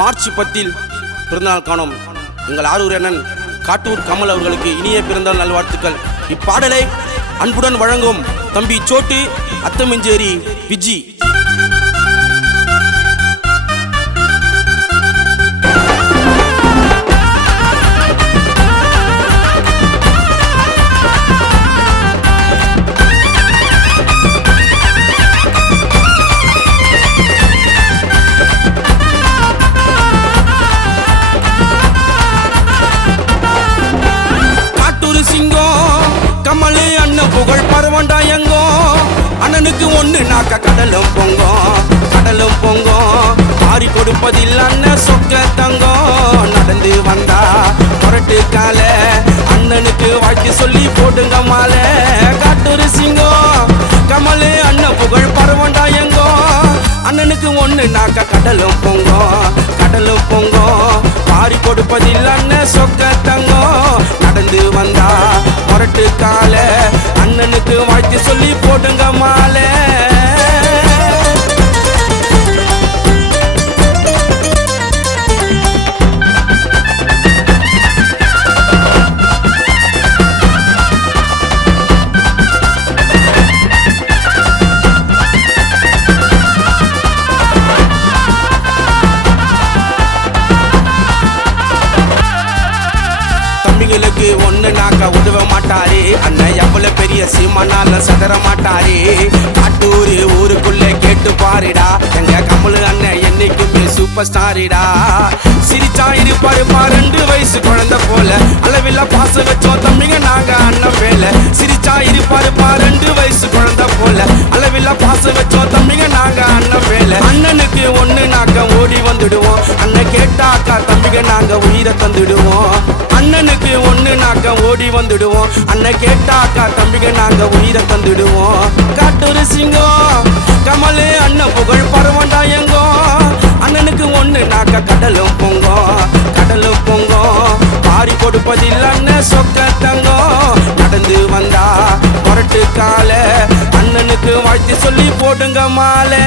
March 10 பிறந்தநாள் காணும் எங்கள் ஆரூர் அண்ணன் காட்டூர் கமல் அவர்களுக்கு இனிய பிறந்தநாள் நல்வாழ்த்துக்கள். இப்பாடலை அன்புடன் வழங்கும் தம்பி சோட்டு அத்தமிஞ்சேரி விஜி. கமலு அண்ணன் புகழ் பரவண்டா எங்கோ அண்ணனுக்கு ஒண்ணு நாக்க கடலும் பொங்கும் மாறி கொடுப்பதில் அண்ணன் சொக்க தங்கம் நடந்து வந்தா புரட்டு கால அண்ணனுக்கு வாழ்க்கை சொல்லி போடுங்க மாலை. காட்டூர் சிங்கம் கமலு அண்ணன் புகழ் பரவண்டா எங்கோ அண்ணனுக்கு ஒண்ணு நாக்க கடலும் பொங்கும் மாறி கொடுப்பதில் அண்ணன் சொக்க தங்கம் நடந்து வந்தா புரட்டு கால அண்ணனுக்கு வாழ்த்து சொல்லி போடுங்க மாலை. தம்பிங்களுக்கு ஒண்ணு நாக்க உதவ மாட்டாரு அண்ணன் எவ்வளவு பெரிய சீமனால சதற மாட்டாரு. காட்டூர் ஊருக்குள்ள கேட்டு பாருடா எங்க கமலு அண்ணன் என்னைக்குமே சூப்பர் ஸ்டாரிடா. சிரிச்சா இருப்பாரு 2 வயசு குழந்தை போல அளவில்லா பாசம் வச்சோம் தம்பிங்க நாங்க அண்ணன் மேல. சிரிச்சா இருப்பாரு 2 வயசு குழந்தை போல அளவில்லா பாசம் வச்சோம் தம்பிங்க நாங்க அண்ணன் மேல. அண்ணனுக்கு ஒண்ணு நாக்க ஓடி வந்துடுவோம் அண்ணன் கேட்டாக்கா தம்பிங்க நாங்க உயிரை தந்துடுவோம். அண்ணனுக்கு ஒண்ணு நாக்க ஓடி வந்துடுவோம் அண்ணன் கேட்டாக்கா தம்பிங்க நாங்க உயிரை தந்துடுவோம். காட்டூர் சிங்கம் கமலு அண்ணன் புகழ் பரவண்டா எங்கோ அண்ணனுக்கு ஒண்ணு நாக்க கடலும் பொங்கும் பாரி கொடுப்பதில் அண்ணன் சொக்க தங்கம் நடந்து வந்தா புரட்டு கால அண்ணனுக்கு வாழ்த்து சொல்லி போடுங்க மாலை.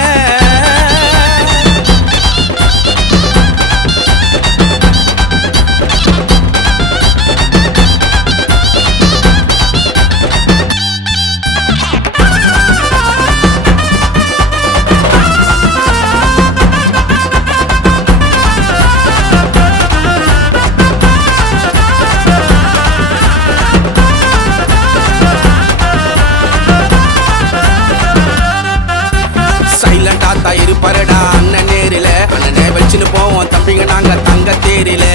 சைலண்டா இருப்பரடா அண்ணன் நேரில அண்ணனே வச்சுன்னு போவோம் தம்பிங்க நாங்க தங்க தேரில.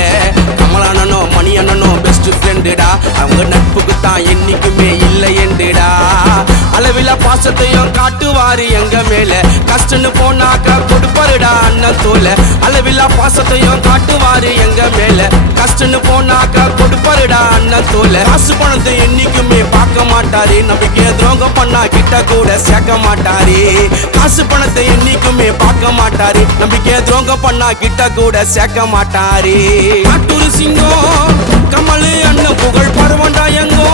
கமல் அண்ணனும் மணி அண்ணனும் பெஸ்ட் ஃப்ரெண்டுடா அவங்க நட்புக்கு தான் என்னைக்குமே இல்லை என்றுடா. அளவில பாசத்தையும் காட்டுவாரு எங்க மேல கஷ்டன்னு போனாக்கா கொடுப்பாருடா அண்ணன் தோல. அளவில பாசத்தையும் காட்டுவாரு எங்க மேல கஷ்டன்னு போனாக்கா கொடுப்பாருடா அண்ணன் தோல. காசு பணத்தை என்னைக்குமே பார்க்க மாட்டாரு நம்பிக்கை துரோகம் பண்ணா கிட்ட கூட சேர்க்க மாட்டாரு. காசு பணத்தை என்னைக்குமே பார்க்க மாட்டாரு நம்பிக்கை துரோகம் பண்ணா கிட்ட கூட சேர்க்க மாட்டாரு. காட்டூர் சிங்கம் கமலு அண்ணன் புகழ் பரவண்டா எங்கோ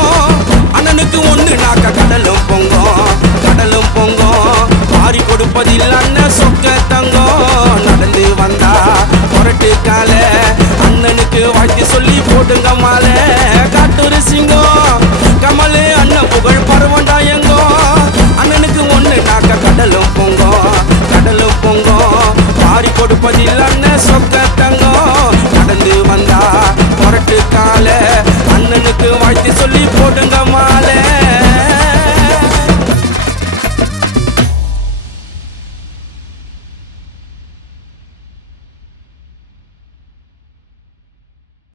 அண்ணனுக்கு ஒண்ணு நாக்க கடலும் பொங்கும் மாறி கொடுப்பதில் அண்ணன் சொக்க தங்கம் நடந்து வந்தா புரட்டு கால அண்ணனுக்கு வாழ்த்து சொல்லி போடுங்க மாலை. காட்டூர் சிங்கம் கமலு அண்ணன் புகழ் பரவண்டா எங்கோ அண்ணனுக்கு ஒண்ணு நாக்க கடலும் பொங்கும் மாறி கொடுப்பதில் அண்ணன் சொக்க தங்கம்